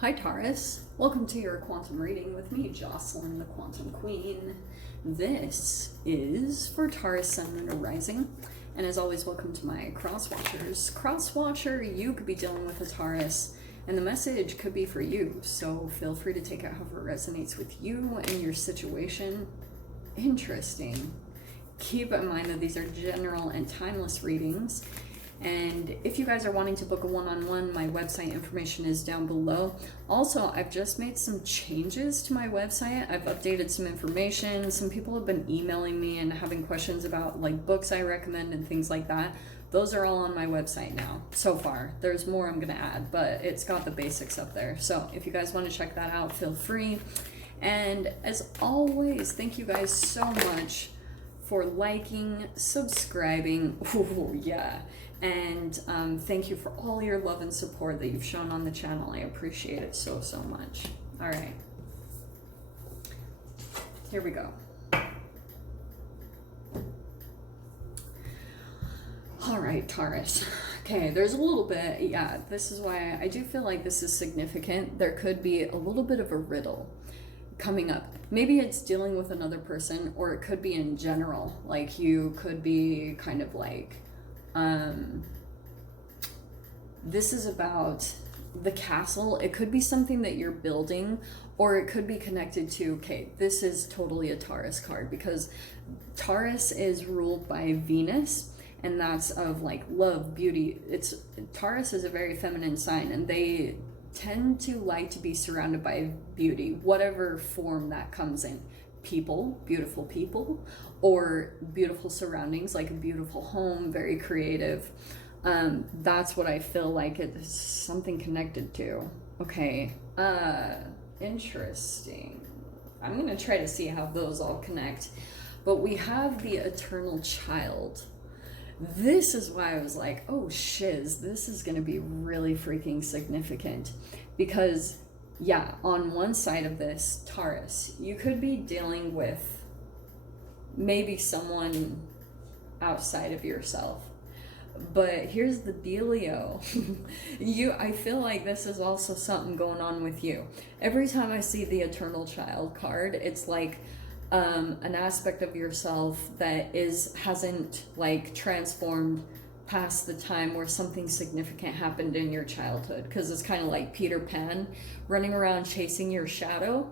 Hi Taurus, welcome to your quantum reading with me, Jocelyn, the Quantum Queen. This is for Taurus, Sun, and Rising, and as always, welcome to my cross watchers. Cross watcher, you could be dealing with a Taurus, and the message could be for you, so feel free to take it however resonates with you and your situation. Interesting. Keep in mind that these are general and timeless readings. And if you guys are wanting to book a one-on-one, my website information is down below. Also, I've just made some changes to my website. I've updated some information. Some people have been emailing me and having questions about like books I recommend and things like that. Those are all on my website now, so far. There's more I'm gonna add, but it's got the basics up there. So if you guys want to check that out, feel free. And as always, thank you guys so much for liking, subscribing, oh yeah, and thank you for all your love and support that you've shown on the channel. I appreciate it so much. All right, here we go. All right, Taurus. Okay, there's a little bit, yeah, this is why I do feel like this is significant. There could be a little bit of a riddle coming up. Maybe it's dealing with another person, or it could be in general. Like you could be kind of like, this is about the castle. It could be something that you're building, or it could be connected to, okay, this is totally a Taurus card because Taurus is ruled by Venus, and that's of like love, beauty. Taurus is a very feminine sign, and they tend to like to be surrounded by beauty, whatever form that comes in. People, beautiful people, or beautiful surroundings, like a beautiful home, very creative. That's what I feel like it's something connected to. Okay, interesting. I'm gonna try to see how those all connect. But we have the eternal child. This is why I was like, oh shiz, this is going to be really freaking significant. Because, yeah, on one side of this, Taurus, you could be dealing with maybe someone outside of yourself. But here's the dealio. I feel like this is also something going on with you. Every time I see the eternal child card, it's like an aspect of yourself that hasn't like transformed past the time where something significant happened in your childhood, because it's kind of like Peter Pan running around chasing your shadow,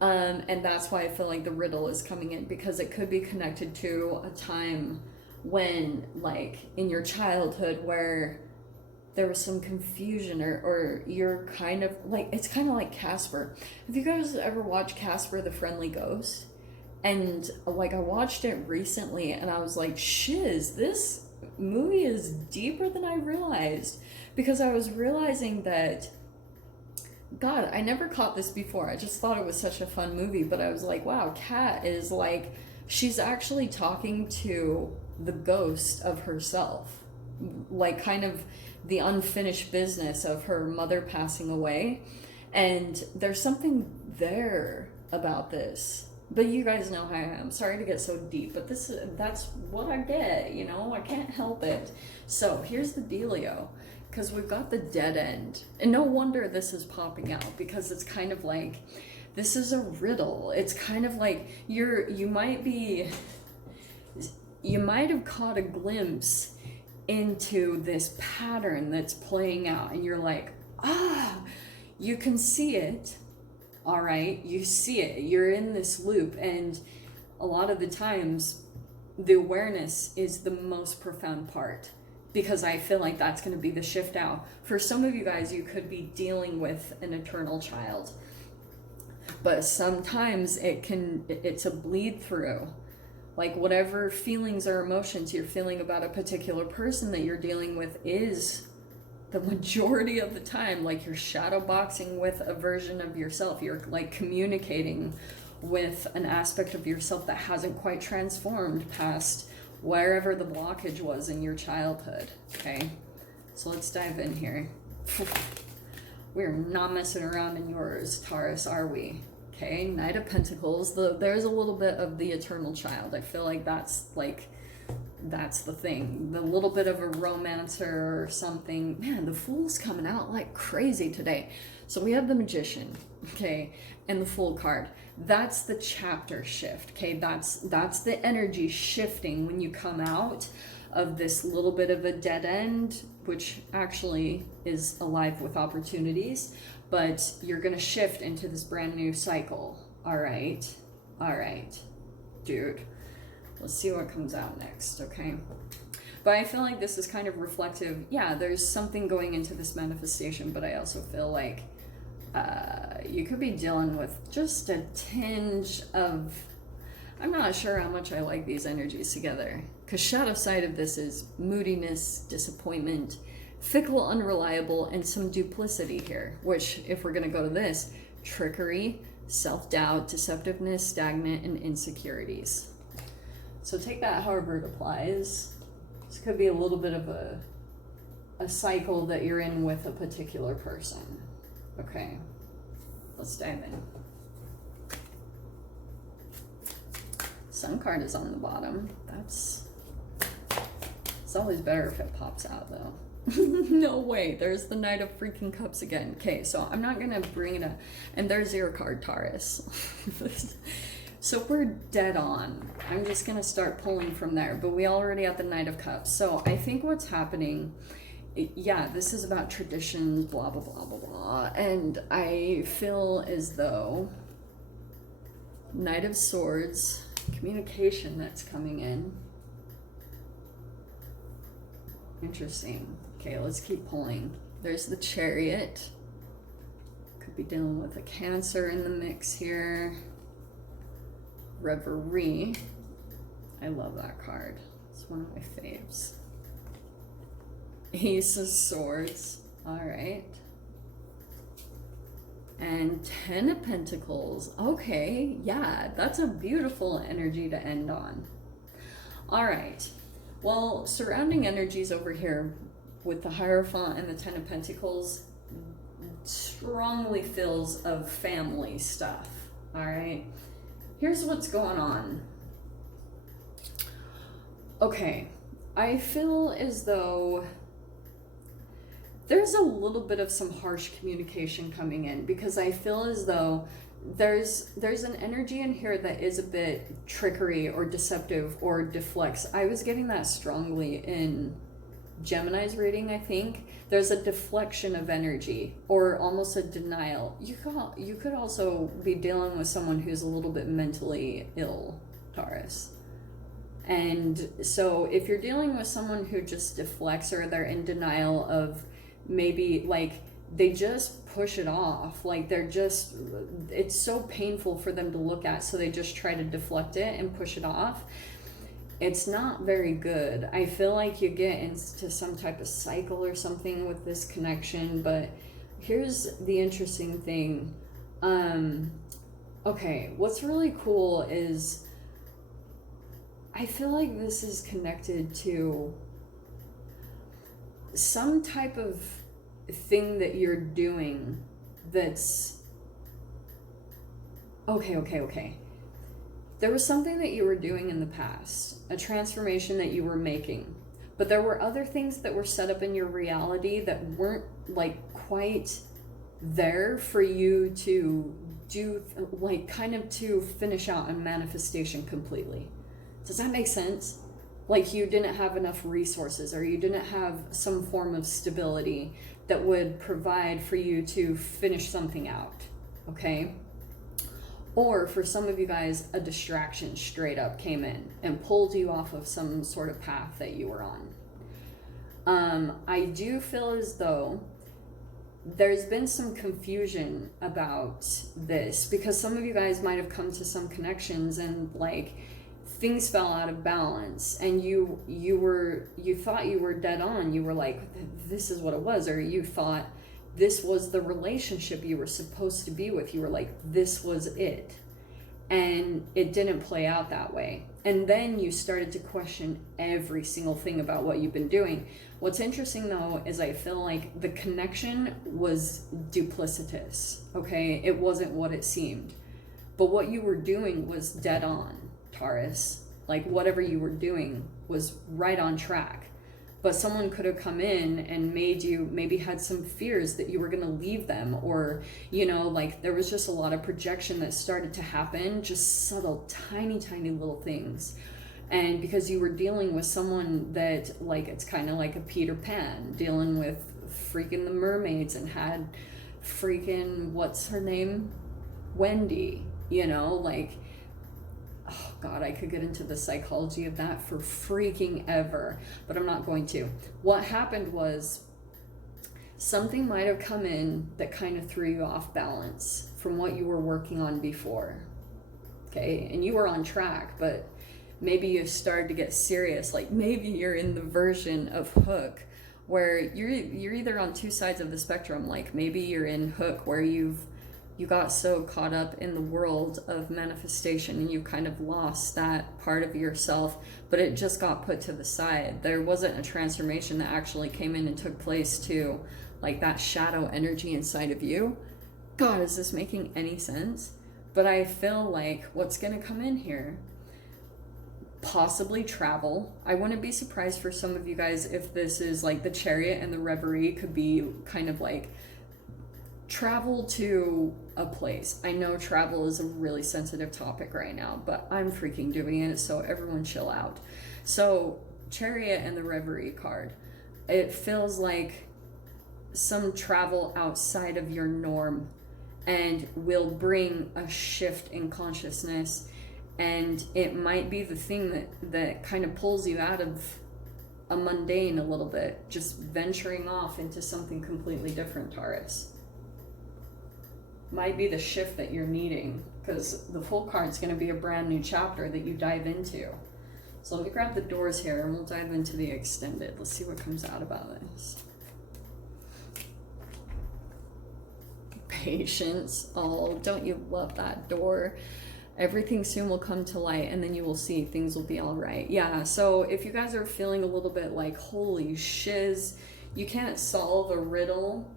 and that's why I feel like the riddle is coming in, because it could be connected to a time when like in your childhood where there was some confusion, or you're kind of like, it's kind of like Casper. Have you guys ever watched Casper the Friendly Ghost? And like I watched it recently and I was like, shiz, this movie is deeper than I realized, because I was realizing that, God, I never caught this before. I just thought it was such a fun movie, but I was like, wow, Kat is like, she's actually talking to the ghost of herself, like kind of the unfinished business of her mother passing away. And there's something there about this, but you guys know how I am. Sorry to get so deep, but that's what I get, you know, I can't help it. So here's the dealio, because we've got the dead end, and no wonder this is popping out, because it's kind of like, this is a riddle. It's kind of like you might have caught a glimpse into this pattern that's playing out, and you're like, you can see it. All right, you see it, you're in this loop, and a lot of the times the awareness is the most profound part, because I feel like that's going to be the shift out. For some of you guys, you could be dealing with an eternal child, but sometimes it's a bleed through. Like whatever feelings or emotions you're feeling about a particular person that you're dealing with is the majority of the time, like you're shadow boxing with a version of yourself. You're like communicating with an aspect of yourself that hasn't quite transformed past wherever the blockage was in your childhood. Okay, so let's dive in here. We're not messing around in yours, Taurus, are we? Okay, Knight of Pentacles. There's a little bit of the eternal child. I feel like that's like That's the thing. The little bit of a romancer or something. Man, the Fool's coming out like crazy today. So we have the Magician, okay, and the Fool card. That's the chapter shift, okay? That's the energy shifting when you come out of this little bit of a dead end, which actually is alive with opportunities, but you're gonna shift into this brand new cycle. All right, dude. Let's see what comes out next, okay? But I feel like this is kind of reflective. Yeah, there's something going into this manifestation, but I also feel like you could be dealing with just a tinge of, I'm not sure how much I like these energies together. Because shadow side of this is moodiness, disappointment, fickle, unreliable, and some duplicity here. Which, if we're going to go to this, trickery, self-doubt, deceptiveness, stagnant, and insecurities. So take that however it applies. This could be a little bit of a cycle that you're in with a particular person. Okay, let's dive in. Sun card is on the bottom. It's always better if it pops out though. No way, there's the Knight of freaking Cups again. Okay, so I'm not gonna bring it up. And there's your card, Taurus. So we're dead on. I'm just gonna start pulling from there, but we already have the Knight of Cups. So I think what's happening, yeah, this is about traditions, blah, blah, blah, blah, blah. And I feel as though Knight of Swords, communication that's coming in. Interesting. Okay, let's keep pulling. There's the Chariot. Could be dealing with a Cancer in the mix here. Reverie. I love that card. It's one of my faves. Ace of Swords. All right. And 10 of Pentacles. Okay, yeah, that's a beautiful energy to end on. All right. Well, surrounding energies over here with the Hierophant and the 10 of Pentacles strongly feels of family stuff. All right. Here's what's going on. Okay, I feel as though there's a little bit of some harsh communication coming in, because I feel as though there's an energy in here that is a bit trickery or deceptive or deflects. I was getting that strongly in Gemini's reading, I think. There's a deflection of energy or almost a denial. You could also be dealing with someone who's a little bit mentally ill, Taurus. And so if you're dealing with someone who just deflects or they're in denial of maybe like they just push it off, like it's so painful for them to look at, so they just try to deflect it and push it off. It's not very good. I feel like you get into some type of cycle or something with this connection, but here's the interesting thing. Okay, what's really cool is I feel like this is connected to some type of thing that you're doing that's okay. There was something that you were doing in the past, a transformation that you were making, but there were other things that were set up in your reality that weren't like quite there for you to do, like kind of to finish out a manifestation completely. Does that make sense? Like you didn't have enough resources, or you didn't have some form of stability that would provide for you to finish something out, okay? Or for some of you guys, a distraction straight up came in and pulled you off of some sort of path that you were on. I do feel as though there's been some confusion about this, because some of you guys might have come to some connections and like things fell out of balance, and you thought you were dead on. You were like, this is what it was, or you thought this was the relationship you were supposed to be with. You were like, this was it. And it didn't play out that way. And then you started to question every single thing about what you've been doing. What's interesting though, is I feel like the connection was duplicitous, okay? It wasn't what it seemed. But what you were doing was dead on, Taurus. like whatever you were doing was right on track. But someone could have come in and made you, maybe had some fears that you were going to leave them, or, you know, like there was just a lot of projection that started to happen, just subtle, tiny, tiny little things. And because you were dealing with someone that, like, it's kind of like a Peter Pan, dealing with freaking the mermaids, and had freaking, what's her name? Wendy, you know, like, oh God, I could get into the psychology of that for freaking ever, but I'm not going to. What happened was something might have come in that kind of threw you off balance from what you were working on before. Okay, and you were on track, but maybe you started to get serious. Like maybe you're in the version of Hook where you're either on two sides of the spectrum. Like maybe you're in Hook where you got so caught up in the world of manifestation and you kind of lost that part of yourself, but it just got put to the side. There wasn't a transformation that actually came in and took place to, like, that shadow energy inside of you. God, is this making any sense? But I feel like what's going to come in here, possibly travel. I wouldn't be surprised for some of you guys if this is like the Chariot and the Reverie could be kind of like travel to a place. I know travel is a really sensitive topic right now, but I'm freaking doing it, so everyone chill out. So Chariot and the Reverie card, it feels like some travel outside of your norm and will bring a shift in consciousness, and it might be the thing that kind of pulls you out of a mundane a little bit, just venturing off into something completely different, Taurus. Might be the shift that you're needing, because the full card's going to be a brand new chapter that you dive into. So let me grab the doors here and we'll dive into the extended. Let's see what comes out about this. Patience. Oh, don't you love that door? Everything soon will come to light, and then you will see things will be all right. Yeah, so if you guys are feeling a little bit like, holy shiz, you can't solve a riddle,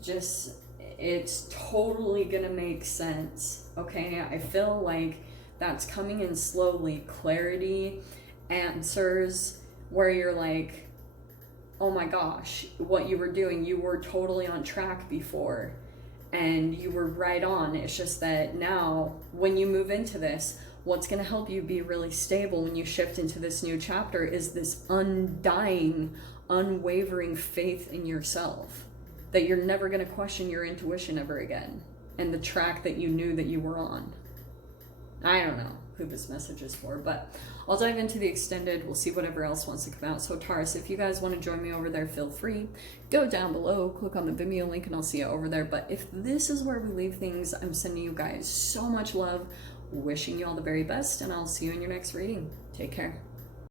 just, it's totally gonna make sense, okay? I feel like that's coming in slowly. Clarity, answers, where you're like, oh my gosh, what you were doing, you were totally on track before, and you were right on. It's just that now, when you move into this, what's going to help you be really stable when you shift into this new chapter is this undying, unwavering faith in yourself, that you're never going to question your intuition ever again, and the track that you knew that you were on. I don't know who this message is for, but I'll dive into the extended. We'll see whatever else wants to come out. So Taurus, if you guys want to join me over there, feel free. Go down below, click on the Vimeo link, and I'll see you over there. But if this is where we leave things, I'm sending you guys so much love, wishing you all the very best, and I'll see you in your next reading. Take care.